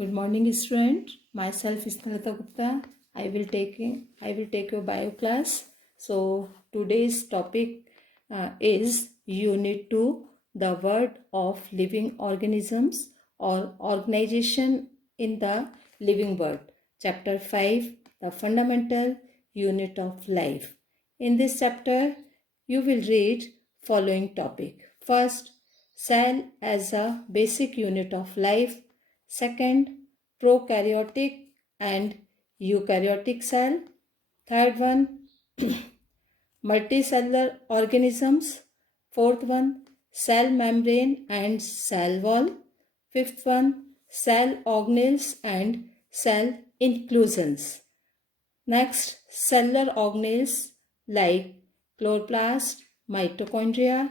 Good morning, student. Myself is Nalita Gupta. I will take your bio class. So today's topic is Unit 2, the word of living organisms or organization in the living world. Chapter 5, the fundamental unit of life. In this chapter, you will read following topic. First, cell as a basic unit of life. Second, prokaryotic and eukaryotic cell. Third one, multicellular organisms. Fourth one, cell membrane and cell wall. Fifth one, cell organelles and cell inclusions. Next, cellular organelles like chloroplast, mitochondria,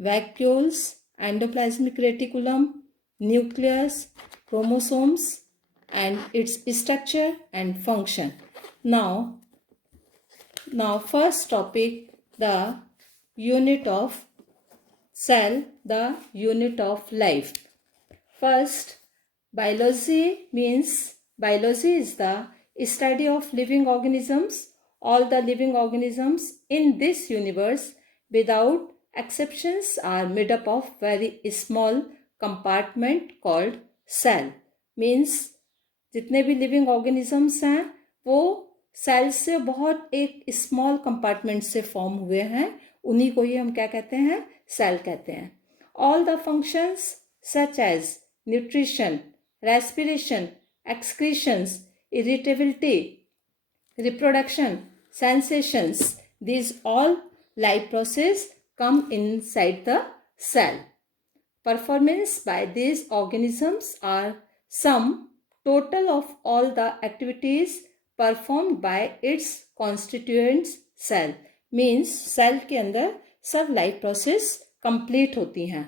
vacuoles, endoplasmic reticulum, nucleus, chromosomes, and its structure and function. Now first topic, the unit of cell, the unit of life. First, biology is the study of living organisms. All the living organisms in this universe without exceptions are made up of very small compartment called cell. Means जितने भी living organisms हैं वो cell से बहुत एक small compartment से form हुए हैं. उन्हीं को ही हम क्या कहते हैं? सेल कहते हैं. All the functions such as nutrition, respiration, excretions, irritability, reproduction, sensations, these all life process come inside the cell. Performance by these organisms are sum total of all the activities performed by its constituents cell. Means cell के अंदर सब life process complete होती हैं.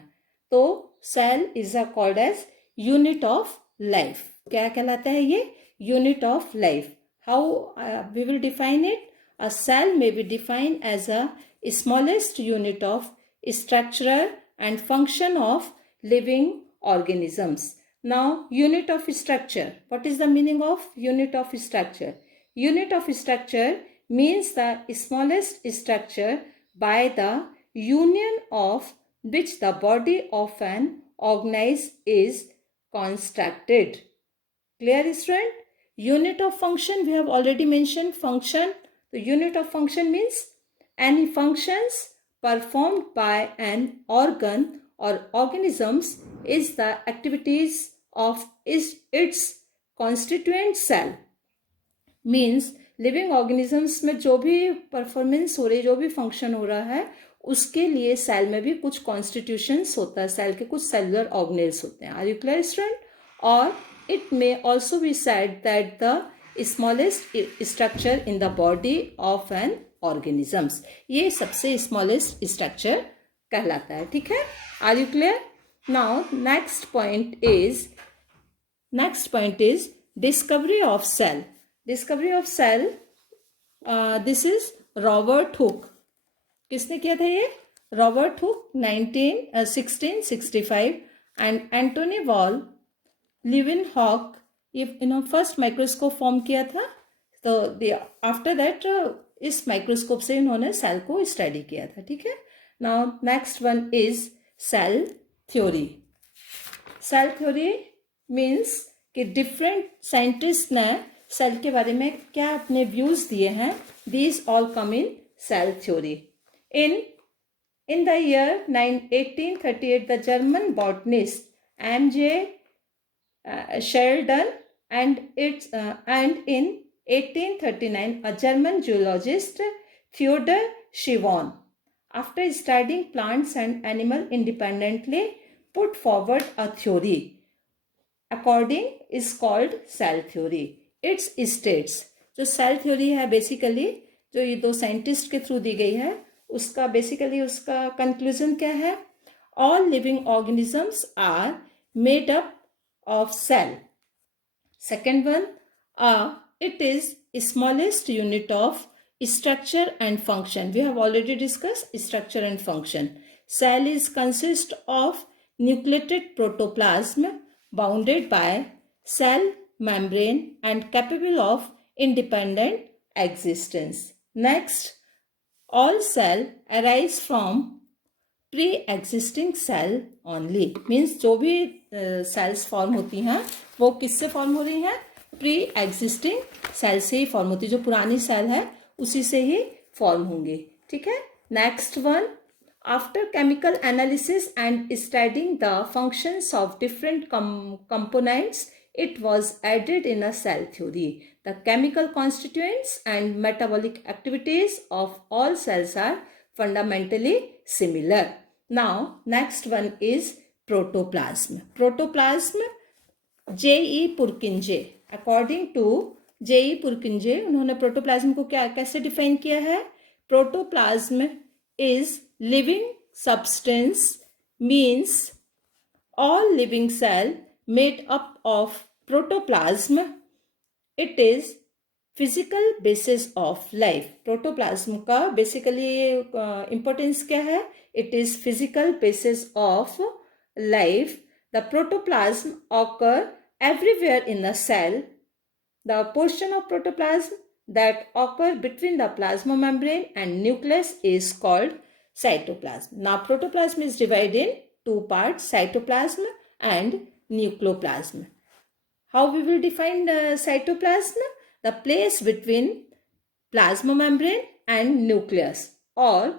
तो cell is called as unit of life. क्या कहलाता है ये? Unit of life. How we will define it? A cell may be defined as a smallest unit of structure and function of living organisms. Now, unit of structure. What is the meaning of unit of structure? Unit of structure means the smallest structure by the union of which the body of an organism is constructed. Clear, student? Unit of function, we have already mentioned function. The unit of function means any functions performed by an organ or organisms is the activities of its constituent cell. Means living organisms में जो भी performance हो रही, जो भी function हो रहा है, उसके लिए सेल में भी कुछ कॉन्स्टिट्यूशंस होता है. सेल के कुछ सेलुलर ऑर्गेनेल्स होते हैं. Are you clear student? और it may also be said that the smallest structure in the body of an organisms, ये सबसे स्मॉलेस्ट स्ट्रक्चर कहलाता है. ठीक है? Are you clear? Now next point is discovery of cell. Discovery of cell, this is Robert Hooke. किसने किया था ये? Robert Hooke 1665 and Anthony Wall Leeuwenhoek ये फर्स्ट माइक्रोस्कोप फॉर्म किया था. तो आफ्टर दैट इस माइक्रोस्कोप से इन्होंने सेल को स्टडी किया था. ठीक है? Now next one is cell theory. Cell theory means कि डिफरेंट साइंटिस्ट ने सेल के बारे में क्या अपने व्यूज दिए हैं. These all come in cell theory. In the year 1838 the German botanist M.J. Sheldon and in 1839 a German geologist Theodor Schwann, after studying plants and animals independently, put forward a theory according is called cell theory. It's states, जो cell theory है basically जो ये दो scientist के through the गई है, उसका basically उसका कंक्लूजन क्या है? All living organisms are made up of cell. Second one, it is smallest unit of structure and function. We have already discussed structure and function. Cell is consist of nucleated protoplasm bounded by cell membrane and capable of independent existence. Next, all cell arise from pre-existing cell only. Means जो भी cells form होती हैं वो किससे form हो रही हैं? Pre-existing cell से ही form होती है. जो पुरानी cell है उसी से ही form होंगे. ठीक है. Next one, after chemical analysis and studying the functions of different components, it was added in a cell theory. The chemical constituents and metabolic activities of all cells are fundamentally similar. Now, next one is protoplasm. Protoplasm, J.E. Purkinje. According to J.E. Purkinje, उन्होंने protoplasm को कैसे define किया है? Protoplasm is living substance, means all living cell made up of protoplasm. It is physical basis of life. Protoplasm का basically importance क्या है? It is physical basis of life. The protoplasm occur everywhere in the cell. The portion of protoplasm that occur between the plasma membrane and nucleus is called cytoplasm. Now, protoplasm is divided in two parts, cytoplasm and nucleoplasm. How we will define the cytoplasm? The place between plasma membrane and nucleus, or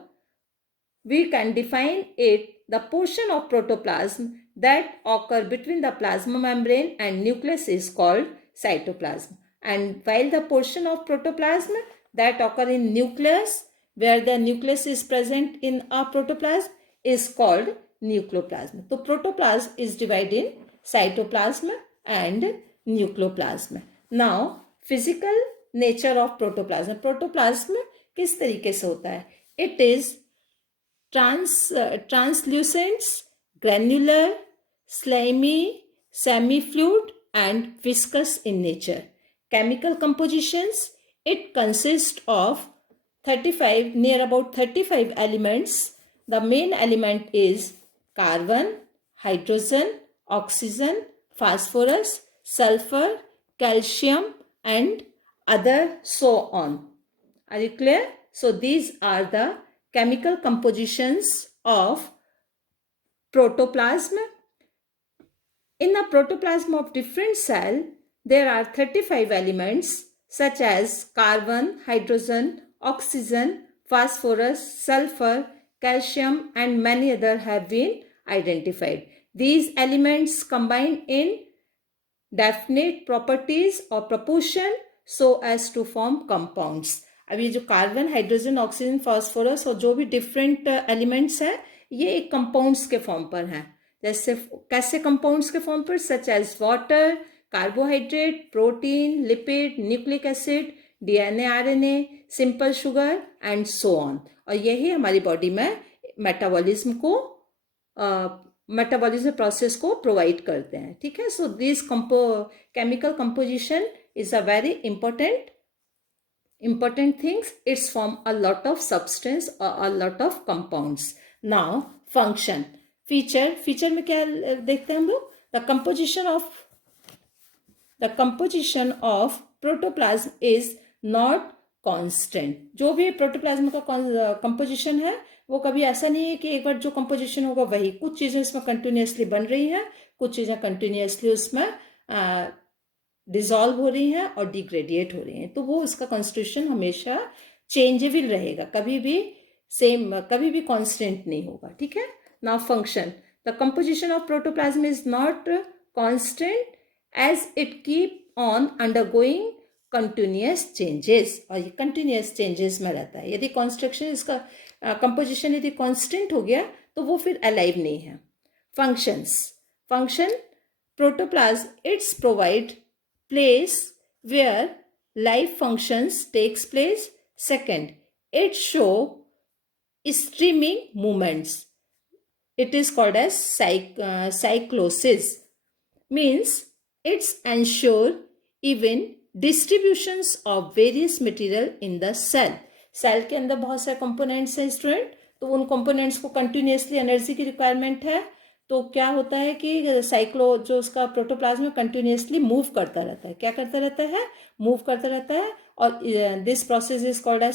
we can define it the portion of protoplasm that occur between the plasma membrane and nucleus is called cytoplasm. And while the portion of protoplasm that occur in nucleus, where the nucleus is present in a protoplasm, is called nucleoplasm. So protoplasm is divided in cytoplasm and nucleoplasm. Now, physical nature of protoplasm. Protoplasm किस तरीके से होता है? It is translucent, granular, slimy, semi fluid and viscous in nature. Chemical compositions, it consist of 35 near about 35 elements. The main element is carbon, hydrogen, oxygen, phosphorus, sulfur, calcium and other so on. Are you clear? So these are the chemical compositions of protoplasm. In the protoplasm of different cell, there are 35 elements such as carbon, hydrogen, oxygen, phosphorus, sulfur, calcium and many other have been identified. These elements combine in definite properties or proportion so as to form compounds. अब ये जो carbon, hydrogen, oxygen, phosphorus और जो भी different elements हैं ये एक compounds के फॉर्म पर हैं. जैसे कैसे कंपाउंड्स के फॉर्म पर? Such as water, carbohydrate, protein, lipid, nucleic acid, DNA, RNA, simple sugar and so on. और यही हमारी बॉडी में मेटाबॉलिज्म प्रोसेस को प्रोवाइड करते हैं. ठीक है. So this chemical composition is a very important things. It's form a lot of substance or a lot of compounds. Now, function. Feature में क्या देखते हैं हम लोग? The composition of protoplasm is not constant. जो भी प्रोटोप्लाज्म का composition है वो कभी ऐसा नहीं है कि एक बार जो कंपोजिशन होगा वही. कुछ चीजें इसमें कंटिन्यूसली बन रही हैं, कुछ चीजें कंटिन्यूसली उसमें डिसॉल्व हो रही हैं और डिग्रेडिएट हो रही हैं. तो वो इसका कॉन्स्टिट्यूशन हमेशा चेंजेबल रहेगा, कभी भी कांस्टेंट नहीं होगा. ठीक है. Now function. The composition of protoplasm is not constant as it keep on undergoing continuous changes. और ये कंटिन्यूअस चेंजेस में रहता है. यदि कॉन्स्ट्रक्शन इसका कंपोजिशन यदि कांस्टेंट हो गया तो वो फिर अलाइव नहीं है. Function protoplasm, it's provide place where life functions takes place. Second, it show streaming movements. It is called as cyclosis. Means it's ensure even distributions of various material in the cell. Cell के अंदर बहुत सारे components हैं student. तो उन components को continuously energy की requirement है. तो क्या होता है कि साइक्लो जो उसका प्रोटोप्लाज्म कंटिन्यूसली मूव करता रहता है, क्या करता रहता है, मूव करता रहता है, और this process is called as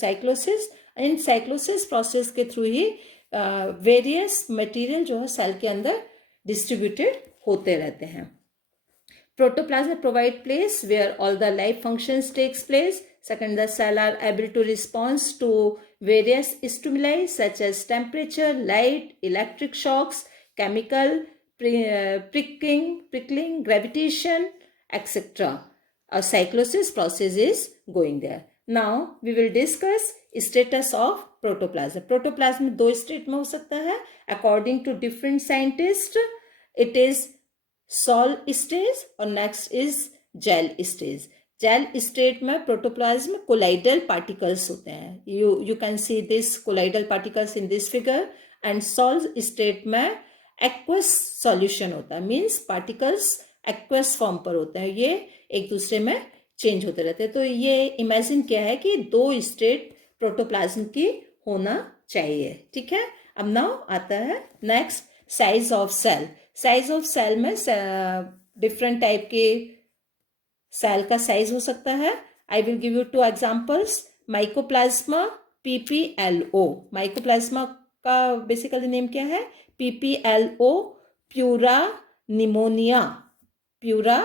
cyclosis. इन साइक्लोसिस प्रोसेस के थ्रू ही वेरियस मटेरियल जो है सेल के अंदर डिस्ट्रीब्यूटेड होते रहते हैं। Protoplasm provide place where all the life functions takes place. Second, the cell are able to respond to various stimuli such as temperature, light, electric shocks, chemical prickling, gravitation, etc. A cyclosis process is going there. Now we will discuss status of protoplasm. Protoplasm दो state में हो सकता है. According to different scientists, it is sol stage और next is gel stage. Gel state में protoplasm colloidal particles होते हैं, you can see this colloidal particles in this figure. And sol state में एक्वस सॉल्यूशन होता है, means particles aqueous form पर होते हैं, ये एक दूसरे में चेंज होते रहते हैं। तो ये इमेजिन किया है कि दो स्टेट प्रोटोप्लाज्म की होना चाहिए, ठीक है। अब नाउ आता है next, size of cell. Size of cell में डिफरेंट टाइप के सेल का साइज हो सकता है। I will give you 2 examples. Mycoplasma, PPLO। Mycoplasma का बेसिकली नेम क्या है, PPLO, pleuro pneumonia. Pleuro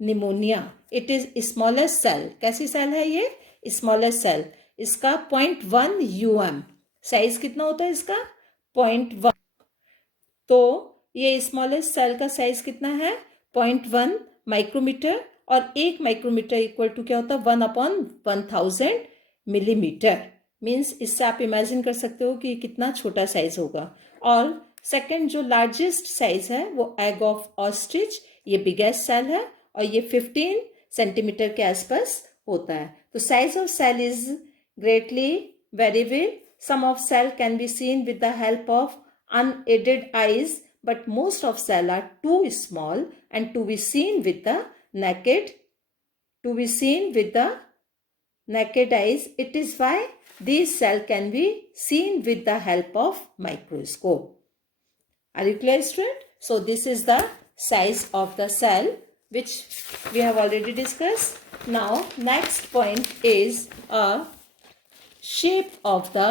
pneumonia, it is smallest cell. कैसी सेल है ये, स्मॉलेस्ट सेल। इसका 0.1 UM साइज कितना होता है इसका, 0.1। तो ये स्मॉलेस्ट सेल का साइज कितना है, 0.1 माइक्रोमीटर। और 1 माइक्रोमीटर इक्वल टू क्या होता है, 1/1000 मिलीमीटर। मीन्स इससे आप इमेजिन कर सकते हो कि कितना छोटा साइज होगा। और सेकंड जो लार्जेस्ट साइज है वो एग ऑफ ऑस्ट्रिच, ये बिगेस्ट सेल है और ये 15 सेंटीमीटर के आसपास होता है। तो size of cell is greatly variable. Some of cell can be seen with the help of unaided eyes, but most of cell are too small and to be seen with the naked eyes. It is why these cell can be seen with the help of microscope. Are you clear, student? So this is the size of the cell which we have already discussed. Now next point is a shape of the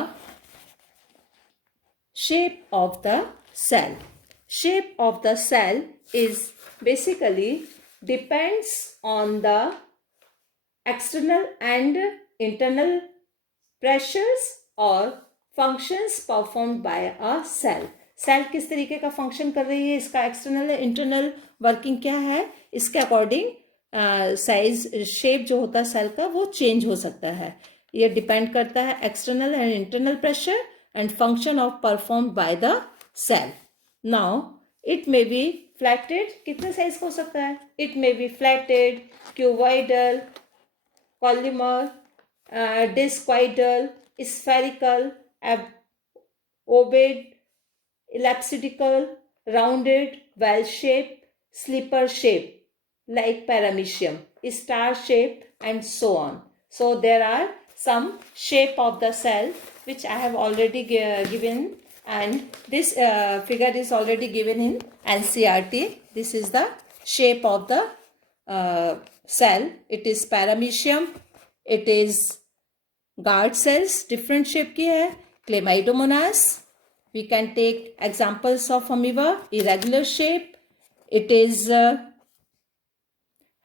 cell. Shape of the cell is basically depends on the external and internal pressures or functions performed by a cell. Cell किस तरीके का function कर रही है, इसका external internal working क्या है, इसके अकॉर्डिंग साइज शेप जो होता है सेल का वो चेंज हो सकता है। ये डिपेंड करता है external and internal pressure and function of performed by the cell. Now it may be flatted, कितने साइज का हो सकता है, it may be flatted, cuboidal, columnar, discoidal, spherical, ovate, elliptical, rounded, well shaped, slipper shape like paramecium, star shape and so on. So there are some shape of the cell which I have already given, and this figure is already given in NCERT. This is the shape of the cell. It is paramecium, it is guard cells, different shape की है, chlamydomonas. We can take examples of amoeba, irregular shape. It is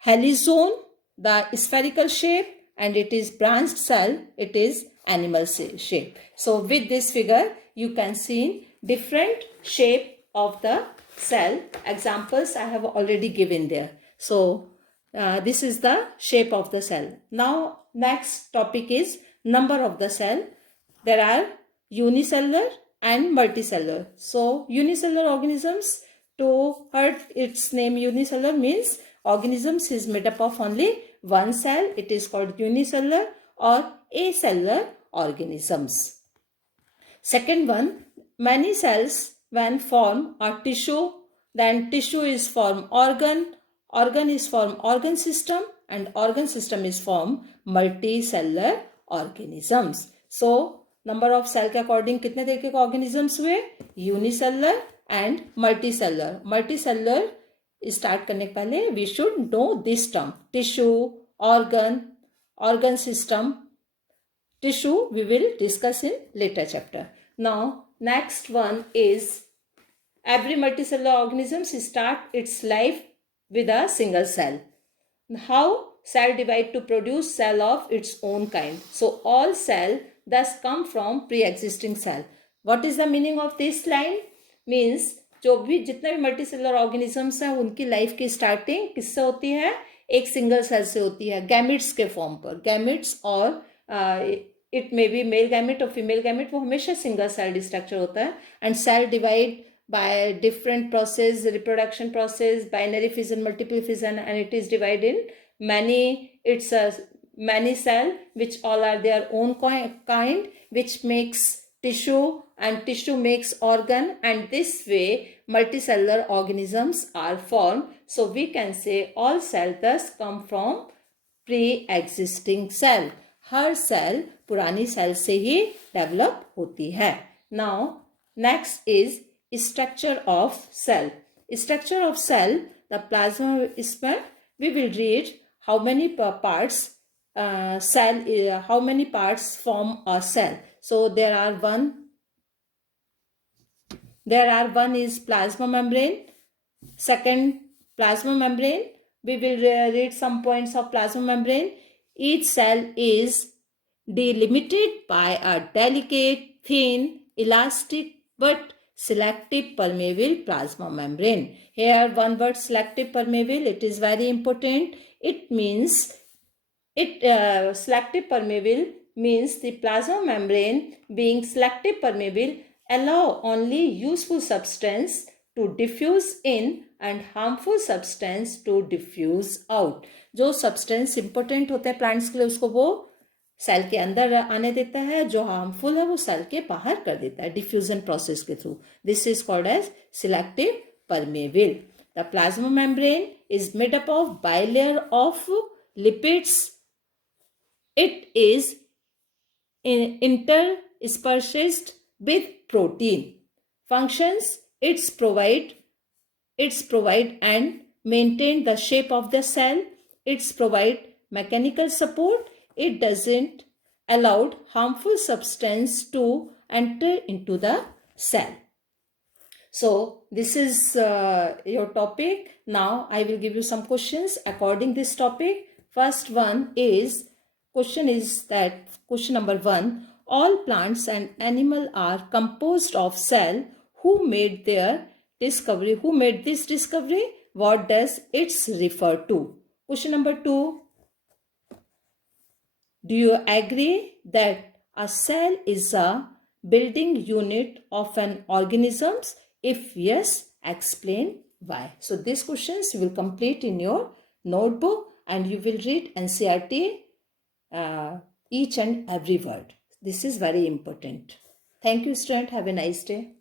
helizone, the spherical shape, and it is branched cell, it is animal shape. So with this figure you can see different shape of the cell. Examples I have already given there. So this is the shape of the cell. Now next topic is number of the cell. There are unicellular and multicellular. So unicellular organisms, to heard its name unicellular means organisms is made up of only one cell. It is called unicellular or acellular organisms. Second one, many cells when form are tissue, then tissue is form organ, organ is form organ system, and organ system is form multicellular organisms. So number of cell के according कितने तरीके के organisms हुए, unicellular and multicellular. Multicellular start करने के पहले we should know this term. Tissue, organ system. Tissue we will discuss in later chapter. Now next one is every multicellular organism start its life with a single cell. How cell divide to produce cell of its own kind. So all cell thus come from pre-existing cell. What is the meaning of this line? Means जो भी जितने भी multicellular organisms हैं उनकी life की starting किससे होती है? एक सिंगल सेल से होती है, गैमिट्स के फॉर्म पर. गैमिट्स और it may be male gamete और फीमेल गैमिट, वो हमेशा सिंगल सेल्ड स्ट्रक्चर होता है. And cell divide by different process, reproduction process, binary fission, multiple fission, and it is divided in many cell which all are their own kind, which makes tissue, and tissue makes organ, and this way multicellular organisms are formed. So we can say all cell thus come from pre-existing cell. हर cell पुरानी cell से ही develop होती है. Now next is structure of cell. Structure of cell, the plasma ismer, we will read how many parts how many parts form a cell. So there are one is plasma membrane. Second, plasma membrane. We will read some points of plasma membrane. Each cell is delimited by a delicate, thin, elastic but selective permeable plasma membrane. Here one word, selective permeable, it is very important. It means selective permeable means the plasma membrane being selective permeable allow only useful substance to diffuse in and harmful substance to diffuse out. जो substance important होते हैं plants के लिए उसको वो cell के अंदर आने देता है, जो हार्मफुल है वो सेल के बाहर कर देता है डिफ्यूजन प्रोसेस के through. This is called as selective permeable. The plasma membrane is made up of bilayer of lipids. It is interspersed with protein. Functions, it's provide and maintain the shape of the cell. It's provide mechanical support. It doesn't allow harmful substance to enter into the cell. So this is your topic. Now I will give you some questions according this topic. First one is, question number 1. All plants and animal are composed of cell. Who made this discovery? What does it refer to? Question number 2. Do you agree that a cell is a building unit of an organism? If yes, explain why. So these questions you will complete in your notebook and you will read NCERT each and every word. This is very important. Thank you, student. Have a nice day.